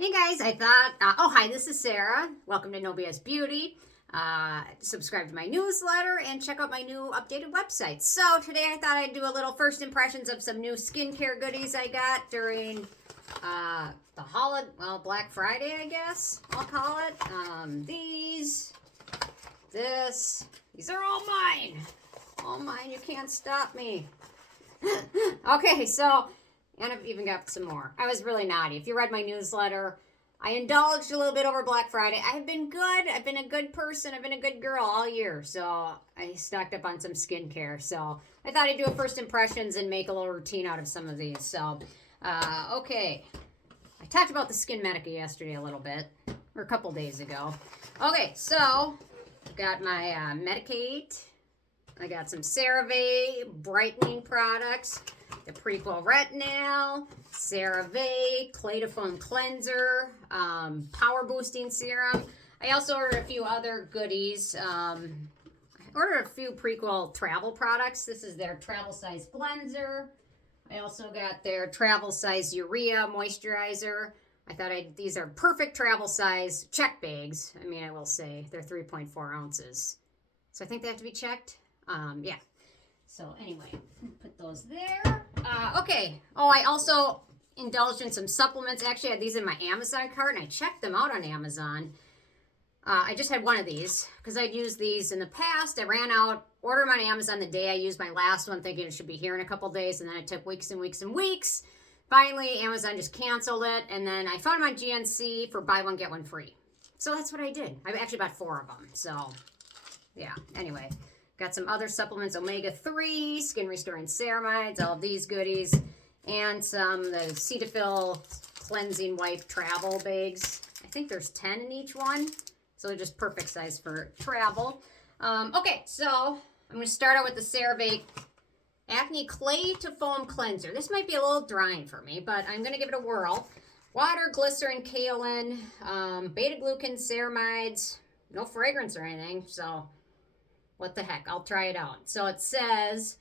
Hey guys, I thought, oh hi, this is Sarah. Welcome to No BS Beauty. Subscribe to my newsletter and check out my new updated website. So today I thought I'd do a little first impressions of some new skincare goodies I got during the holiday, well, Black Friday, I guess I'll call it. These are all mine. All mine, you can't stop me. Okay, so and I've even got some more. I was really naughty. If you read my newsletter, I indulged a little bit over Black Friday. I've been good. I've been a good person. I've been a good girl all year. So I stocked up on some skincare. So I thought I'd do a first impressions and make a little routine out of some of these. So, okay. I talked about the Skin Medica yesterday a little bit, or a couple days ago. Okay, so I've got my Medik8. I got some CeraVe brightening products. The Prequel Retinal, CeraVe, Cetaphil cleanser, power boosting serum. I also ordered a few other goodies. I ordered a few Prequel travel products. This is their travel size cleanser. I also got their travel size Urea moisturizer. I thought these are perfect travel size check bags. I mean, I will say they're 3.4 ounces. So I think they have to be checked. Yeah. So anyway, put those there. Okay. Oh, I also indulged in some supplements. Actually, I had these in my Amazon cart, and I checked them out on Amazon. I just had one of these because I'd used these in the past. I ran out, ordered them on Amazon the day I used my last one, thinking it should be here in a couple days, and then it took weeks and weeks and weeks. Finally, Amazon just canceled it, and then I found them on GNC for buy one, get one free. So that's what I did. I actually bought 4 of them. So, yeah. Anyway. Got some other supplements, omega-3, skin restoring ceramides, all of these goodies, and the Cetaphil cleansing wipe travel bags. I think there's 10 in each one, so they're just perfect size for travel. Okay, so I'm going to start out with the CeraVe Acne Clay to Foam Cleanser. This might be a little drying for me, but I'm going to give it a whirl. Water, glycerin, kaolin, beta-glucan, ceramides, no fragrance or anything, so what the heck? I'll try it out. So it says,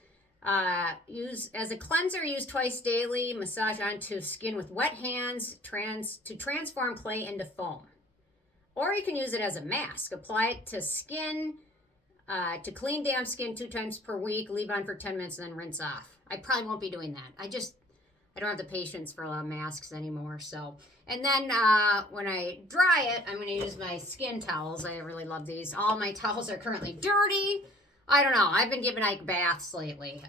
use as a cleanser, use twice daily, massage onto skin with wet hands to transform clay into foam. Or you can use it as a mask. Apply it to skin, to clean damp skin 2 times per week, leave on for 10 minutes, and then rinse off. I probably won't be doing that. I don't have the patience for a lot of masks anymore. So, and then when I dry it, I'm going to use my skin towels. I really love these. All my towels are currently dirty. I don't know. I've been giving Ike baths lately.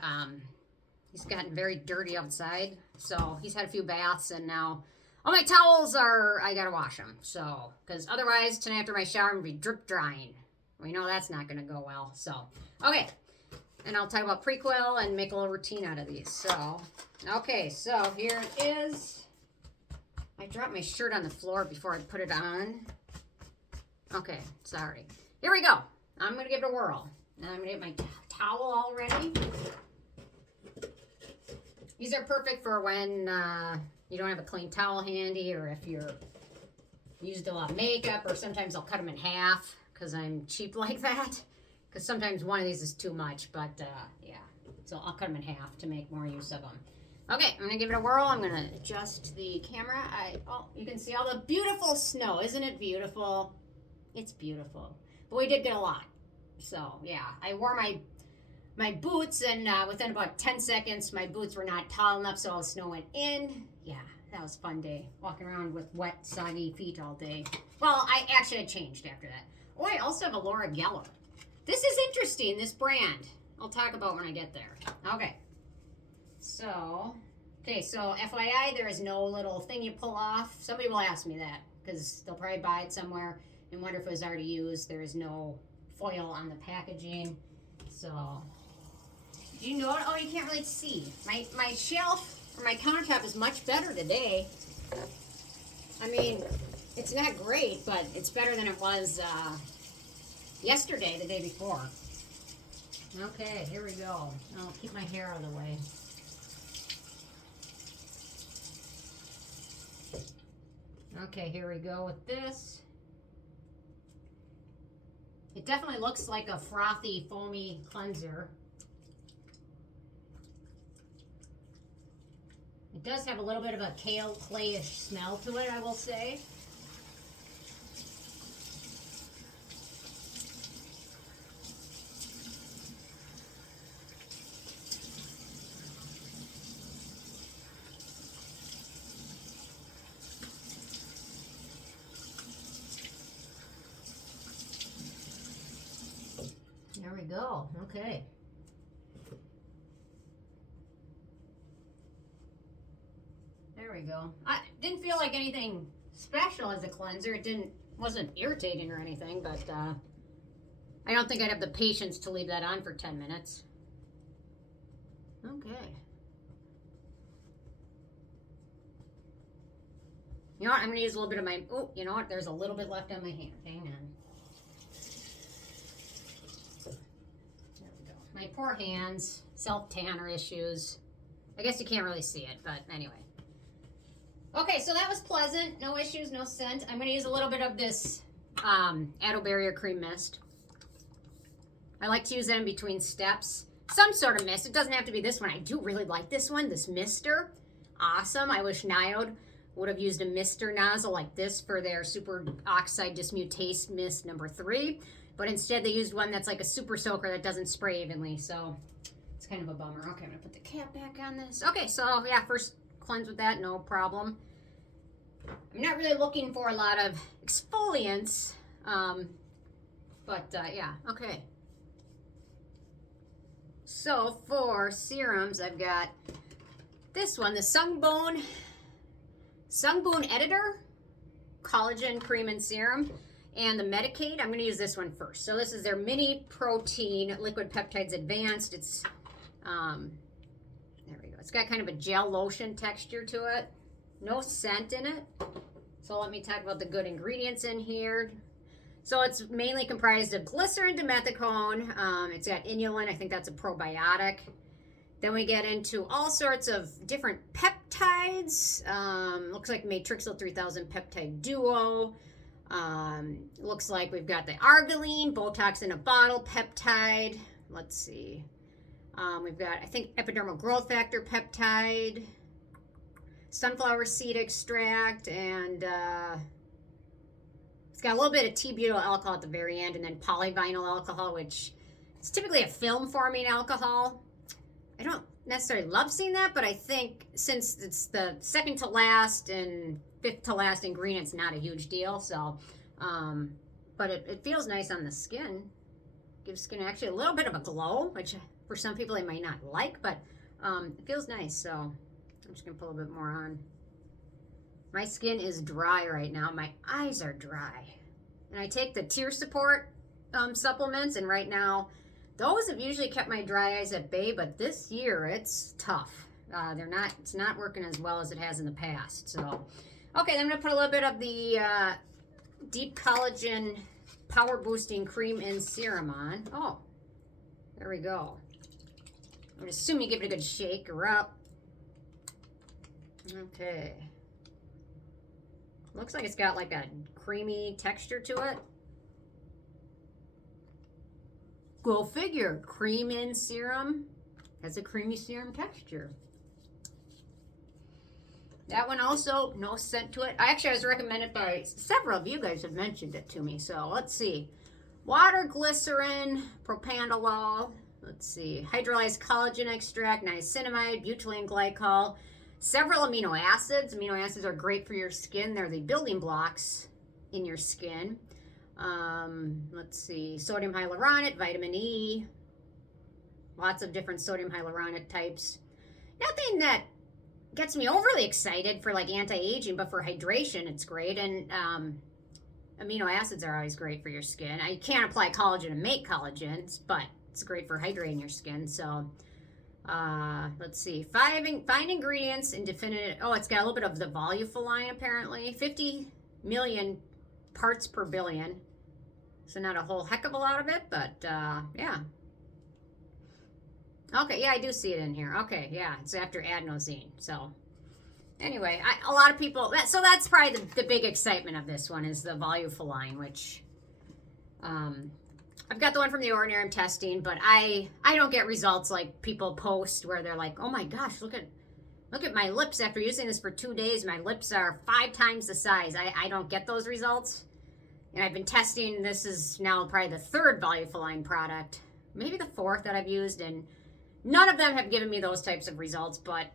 He's gotten very dirty outside. So he's had a few baths, and now all my towels I got to wash them. So, because otherwise tonight after my shower, I'm going to be drip drying. We know that's not going to go well. So, okay. And I'll talk about Prequel and make a little routine out of these. So, okay, so here it is. I dropped my shirt on the floor before I put it on. Okay, sorry. Here we go. I'm going to give it a whirl. Now I'm going to get my towel all ready. These are perfect for when you don't have a clean towel handy, or if you're used a lot of makeup, or sometimes I'll cut them in half because I'm cheap like that. Because sometimes one of these is too much, but yeah. So I'll cut them in half to make more use of them. Okay, I'm going to give it a whirl. I'm going to adjust the camera. Oh, you can see all the beautiful snow. Isn't it beautiful? It's beautiful. But we did get a lot. So, yeah. I wore my boots, and within about 10 seconds, my boots were not tall enough, so all the snow went in. Yeah, that was a fun day. Walking around with wet, soggy feet all day. Well, I actually changed after that. Oh, I also have a Laura Geller. This is interesting, this brand. I'll talk about when I get there. Okay. So FYI, there is no little thing you pull off. Somebody will ask me that because they'll probably buy it somewhere and wonder if it was already used. There is no foil on the packaging. So, do you know it? Oh, you can't really see. My shelf or my countertop is much better today. I mean, it's not great, but it's better than it was yesterday, the day before. Okay, here we go. I'll keep my hair out of the way. Okay, here we go with this. It definitely looks like a frothy, foamy cleanser. It does have a little bit of a kale clayish smell to it, I will say. There we go. Okay. There we go. I didn't feel like anything special as a cleanser. It wasn't irritating or anything, but I don't think I'd have the patience to leave that on for 10 minutes. Okay. You know what? I'm going to use a little bit of my... Oh, you know what? There's a little bit left on my hand. Hang on. There we go. My poor hands. Self-tanner issues. I guess you can't really see it, but anyway. Okay, so that was pleasant. No issues, no scent. I'm going to use a little bit of this Aloe Barrier Cream Mist. I like to use that in between steps. Some sort of mist. It doesn't have to be this one. I do really like this one, this mister. Awesome. I wish Niode would have used a mister nozzle like this for their Super Oxide Dismutase Mist number 3. But instead they used one that's like a super soaker that doesn't spray evenly. So it's kind of a bummer. Okay, I'm going to put the cap back on this. Okay, so yeah, first cleanse with that, no problem. I'm not really looking for a lot of exfoliants, yeah, okay. So for serums, I've got this one, the SUNGBOON Editor Collagen Cream and Serum, and the Medik8. I'm going to use this one first. So this is their Mini Protein Liquid Peptides Advanced. It's there we go. It's got kind of a gel lotion texture to it. No scent in it. So let me talk about the good ingredients in here. So it's mainly comprised of glycerin, dimethicone. It's got inulin. I think that's a probiotic. Then we get into all sorts of different peptides. Looks like Matrixyl 3000 peptide duo. Looks like we've got the arginine, Botox in a bottle peptide. Let's see. We've got, I think, epidermal growth factor peptide, sunflower seed extract, and it's got a little bit of T-butyl alcohol at the very end, and then polyvinyl alcohol, which is typically a film-forming alcohol. I don't necessarily love seeing that, but I think since it's the second to last and fifth to last ingredient, it's not a huge deal. So, but it feels nice on the skin. Gives skin actually a little bit of a glow, which for some people they might not like, but it feels nice. So I'm just gonna put a little bit more on. My skin is dry right now. My eyes are dry. And I take the tear support supplements, and right now, those have usually kept my dry eyes at bay, but this year it's tough. It's not working as well as it has in the past. So, okay, then I'm gonna put a little bit of the Deep Collagen Power Boosting Cream and Serum on. Oh, there we go. I'm gonna assume you give it a good shake her up. Okay. Looks like it's got like a creamy texture to it. Go figure, cream in serum has a creamy serum texture. That one also, no scent to it. I was recommended by several of you guys have mentioned it to me. So let's see. Water, glycerin, propanolol. Let's see. Hydrolyzed collagen extract, niacinamide, butylene glycol. Several amino acids. Amino acids are great for your skin. They're the building blocks in your skin. Let's see. Sodium hyaluronate, vitamin E. Lots of different sodium hyaluronate types. Nothing that gets me overly excited for like anti-aging, but for hydration, it's great. And amino acids are always great for your skin. I can't apply collagen and make collagens, but it's great for hydrating your skin. So let's see, five ingredients in definitive. Oh, it's got a little bit of the volufiline apparently. 50 million parts per billion. So not a whole heck of a lot of it, but yeah. Okay, yeah, I do see it in here. Okay, yeah, it's after adenosine. So anyway, a lot of people, so that's probably the big excitement of this one is the volufiline, which I've got the one from The Ordinary I'm testing, but I don't get results like people post where they're like, oh my gosh, look at Look at my lips after using this for 2 days. My lips are 5 times the size. I don't get those results. And I've been testing, this is now probably the 3rd Volufiline product, maybe the 4th that I've used, and none of them have given me those types of results, but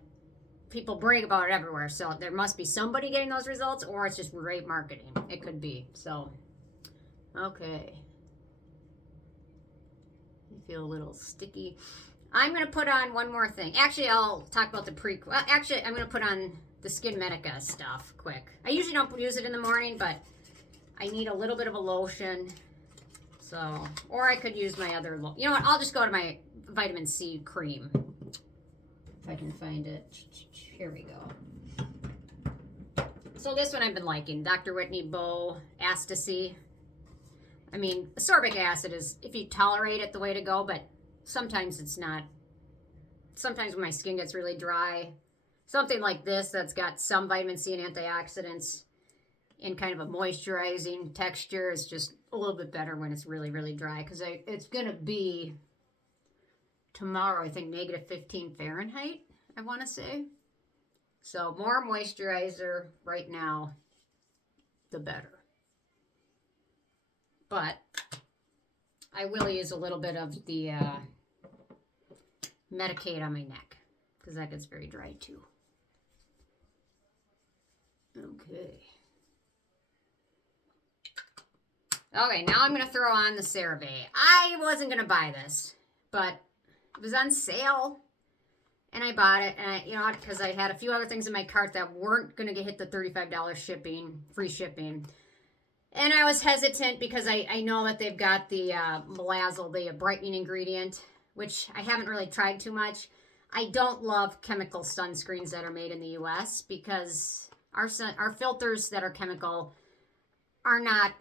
people brag about it everywhere. So there must be somebody getting those results, or it's just great marketing. It could be. So, okay. I feel a little sticky. I'm going to put on one more thing. Actually, I'll talk about the Prequel. Well, actually, I'm going to put on the Skin Medica stuff quick. I usually don't use it in the morning, but I need a little bit of a lotion. So, or I could use my other, you know what, I'll just go to my vitamin C cream. If I can find it. Here we go. So this one I've been liking. Dr. Whitney Bowe Astacy. I mean, ascorbic acid is, if you tolerate it, the way to go, but sometimes it's not. Sometimes when my skin gets really dry, something like this that's got some vitamin C and antioxidants and kind of a moisturizing texture is just a little bit better when it's really, really dry. Because it's going to be tomorrow, I think, negative 15 Fahrenheit, I want to say. So more moisturizer right now, the better. But I will use a little bit of the Medik8 on my neck, because that gets very dry too. Okay. Okay, now I'm going to throw on the CeraVe. I wasn't going to buy this, but it was on sale, and I bought it, and you know, because I had a few other things in my cart that weren't going to hit the $35 shipping, free shipping. And I was hesitant because I know that they've got the Melazzle, the brightening ingredient, which I haven't really tried too much. I don't love chemical sunscreens that are made in the U.S. because our filters that are chemical are not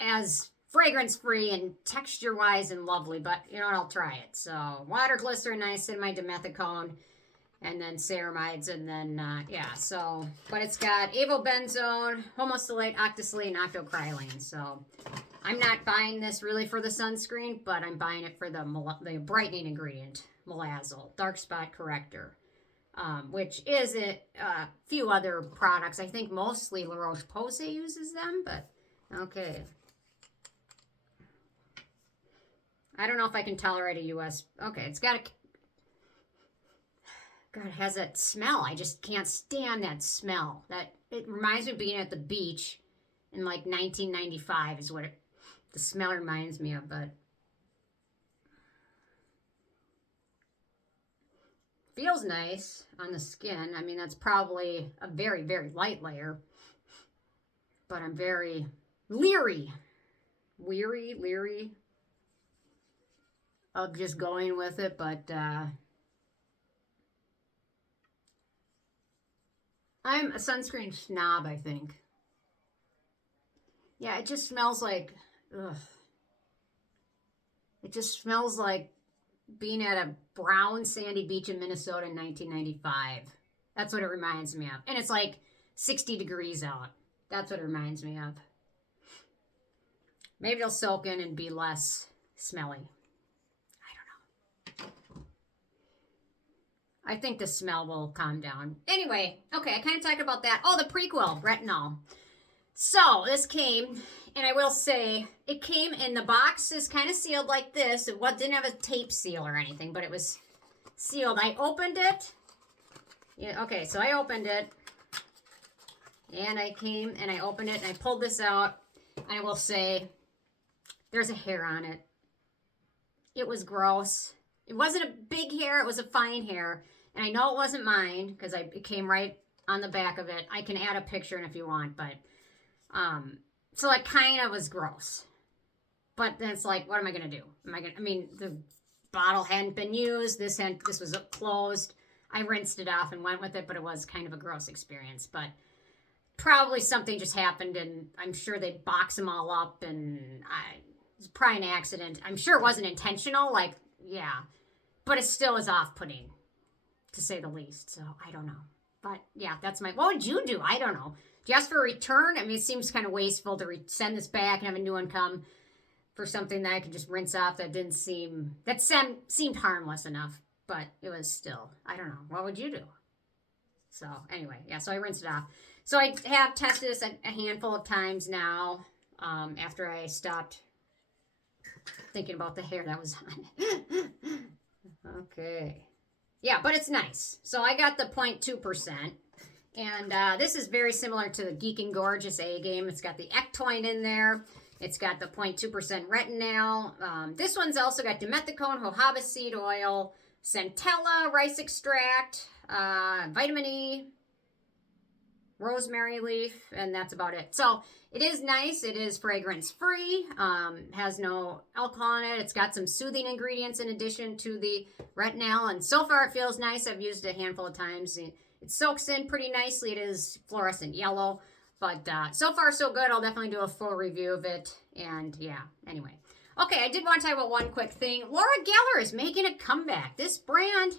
as fragrance-free and texture-wise and lovely, but you know what, I'll try it. So water, glycerin, niacinamide, dimethicone, and then ceramides, and then, yeah, so, but it's got avobenzone, homosalate, octosalate, and octocrylene. So I'm not buying this really for the sunscreen, but I'm buying it for the brightening ingredient, Melazzle, dark spot corrector, which is a few other products. I think mostly La Roche-Posay uses them, but okay. I don't know if I can tolerate a U.S. Okay, it's got a... God, it has that smell. I just can't stand that smell. It reminds me of being at the beach in like 1995 is what the smell reminds me of, but feels nice on the skin. I mean, that's probably a very, very light layer, but I'm very leery of just going with it, but I'm a sunscreen snob, I think. Yeah, it just smells like, ugh. It just smells like being at a brown, sandy beach in Minnesota in 1995. That's what it reminds me of. And it's like 60 degrees out. That's what it reminds me of. Maybe it'll soak in and be less smelly. I think the smell will calm down. Anyway, okay, I kind of talked about that. Oh, the Prequel, Retinol. So, this came, and I will say, it came in the box is kind of sealed like this. It didn't have a tape seal or anything, but it was sealed. I opened it. Yeah, okay, so I opened it. And I came, and I opened it, and I pulled this out. And I will say, there's a hair on it. It was gross. It wasn't a big hair, it was a fine hair. And I know it wasn't mine, because it came right on the back of it. I can add a picture in if you want, but, so it kind of was gross. But then it's like, what am I going to do? I mean, the bottle hadn't been used, this was closed. I rinsed it off and went with it, but it was kind of a gross experience. But probably something just happened, and I'm sure they boxed them all up, and it was probably an accident. I'm sure it wasn't intentional, like, yeah. But it still is off-putting, to say the least. So, I don't know. But, yeah, that's what would you do? I don't know. Do you ask for a return? I mean, it seems kind of wasteful to send this back and have a new one come for something that I could just rinse off that seemed harmless enough. But it was still, I don't know. What would you do? So anyway, yeah, so I rinsed it off. So I have tested this a handful of times now after I stopped thinking about the hair that was on it. Okay. Yeah, but it's nice. So I got the 0.2%. And this is very similar to the Geek and Gorgeous A-Game. It's got the Ectoin in there. It's got the 0.2% retinol. This one's also got dimethicone, jojoba seed oil, centella, rice extract, vitamin E, rosemary leaf, and that's about it. So it is nice. It is fragrance free. Has no alcohol in it. It's got some soothing ingredients in addition to the retinol, and so far it feels nice. I've used it a handful of times. It soaks in pretty nicely. It is fluorescent yellow, but so far so good. I'll definitely do a full review of it. And yeah, anyway. Okay, I did want to talk about one quick thing. Laura Geller is making a comeback. This brand,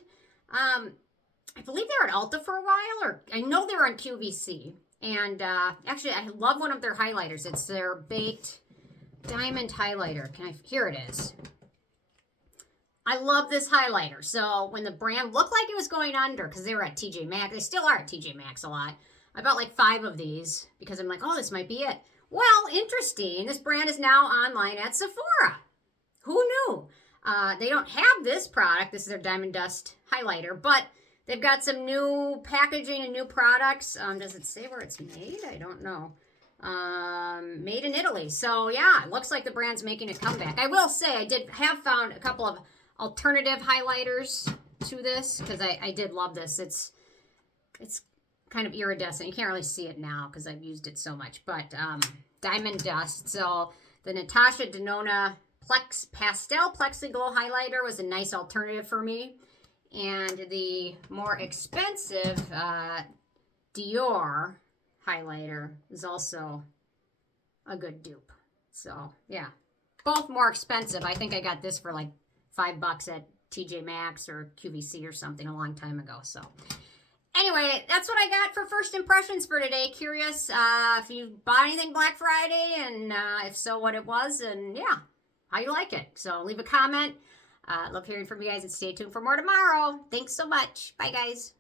I believe they were at Ulta for a while, or I know they were on QVC. And actually, I love one of their highlighters. It's their Baked Diamond Highlighter. Here it is. I love this highlighter. So when the brand looked like it was going under, because they were at TJ Maxx, they still are at TJ Maxx a lot. I bought like 5 of these because I'm like, oh, this might be it. Well, interesting. This brand is now online at Sephora. Who knew? They don't have this product. This is their Diamond Dust highlighter, but they've got some new packaging and new products. Does it say where it's made? I don't know. Made in Italy. So yeah, it looks like the brand's making a comeback. I will say I have found a couple of alternative highlighters to this because I did love this. It's kind of iridescent. You can't really see it now because I've used it so much, but Diamond Dust. So the Natasha Denona Pastel Plexi Glow highlighter was a nice alternative for me, and the more expensive Dior highlighter is also a good dupe. So yeah, both more expensive. I think I got this for like $5 at TJ Maxx or QVC or something a long time ago. So anyway, that's what I got for first impressions for today. Curious if you bought anything Black Friday, and if so, what it was, and yeah, how you like it. So leave a comment. Love hearing from you guys, and stay tuned for more tomorrow. Thanks so much. Bye, guys.